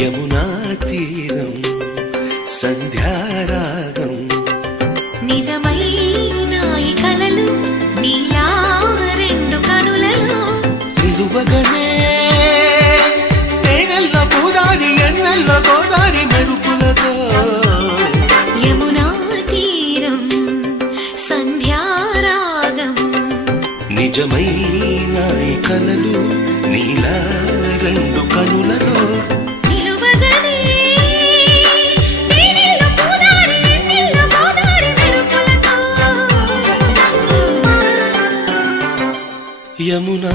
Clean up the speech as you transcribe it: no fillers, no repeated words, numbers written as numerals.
యమునా తీరం సంధ్యారాగం నిజమైన ఈ కలలు నీలా రెండు కనులలో నిలువగనే తేనెల్లో గోదారి ఎన్నెల్లో గోదారి మెరుపులతో యమునా తీరం సంధ్యారాగం నిజమైన ఈ కలలు నీలా రెండు కనులలో యమునా